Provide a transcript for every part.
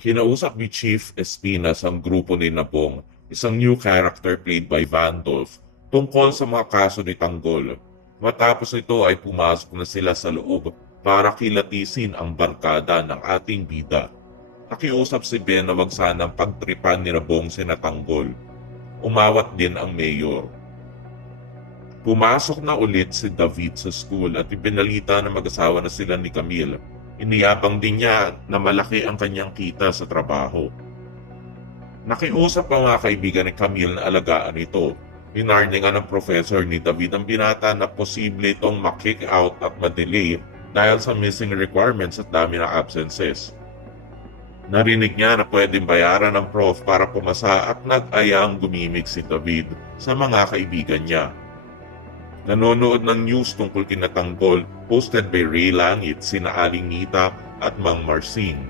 Kinausap ni Chief Espinas ang grupo ni Nabong, isang new character played by Vandolph, tungkol sa mga kaso ni Tanggol. Matapos ito ay pumasok na sila sa loob para kilatisin ang barkada ng ating bida. Nakiusap si Ben na wag sanang pagtripan ni Nabong sina Tanggol. Umawat din ang mayor. Pumasok na ulit si David sa school at ipinalita na mag-asawa na sila ni Camille. Iniyabang din niya na malaki ang kanyang kita sa trabaho. Nakiusap ang mga kaibigan ni Camille na alagaan ito. Pinarningan ng professor ni David ang binata na posible itong makick out at madelay dahil sa missing requirements at dami ng absences. Narinig niya na pwedeng bayaran ng prof para pumasa at nag-ayang gumimik si David sa mga kaibigan niya. Nanonood ng news tungkol kina Tanggol, posted by Ray Langit, sina Aling Nita at Mang Marcin.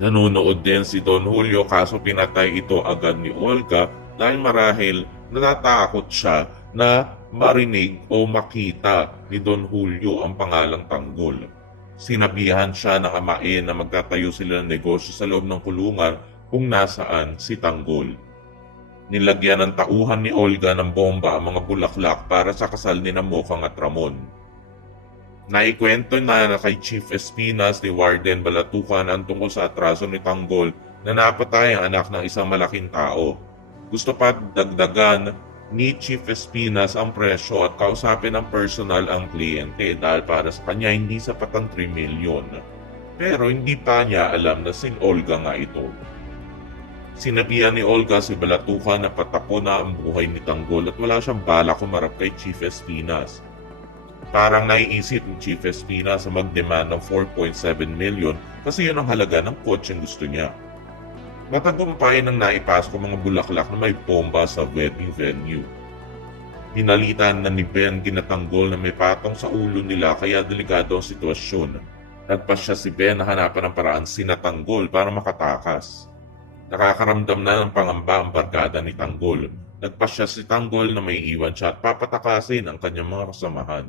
Nanonood din si Don Julio kaso pinatay ito agad ni Olga dahil marahil natatakot siya na marinig o makita ni Don Julio ang pangalang Tanggol. Sinabihan siya ng amain na magtatayo sila ng negosyo sa loob ng kulungan kung nasaan si Tanggol. Nilagyan ng tauhan ni Olga ng bomba ang mga bulaklak para sa kasal ni Namokang at Ramon. Naikwento na kay Chief Espinas ni Warden Balatukan ang tungkol sa atraso ni Tanggol na napatay ang anak ng isang malaking tao. Gusto pa dagdagan ni Chief Espinas ang presyo at kausapin ng personal ang kliyente dahil para sa kanya hindi sapat ang 3 milyon. Pero hindi pa niya alam na si Olga nga ito. Sinabihan ni Olga si Balatukan na patapon na ang buhay ni Tanggol at wala siyang balak kumarap kay Chief Espinas. Parang naiisip ni Chief Espinas na mag-demand ng 4.7 million kasi yun ang halaga ng kotseng gusto niya. Matagumpay nang naipasok ang mga bulaklak na may bomba sa wedding venue. Pinalitan na ni Ben kina Tanggol na may patong sa ulo nila kaya delikado ang sitwasyon. Nagpasya si Ben na hanapan ng paraan sina Tanggol para makatakas. Nakakaramdam na ng pangamba ang barkada ni Tanggol. Nagpasya si Tanggol na may iwan siya at papatakasin ang kanyang mga kasamahan.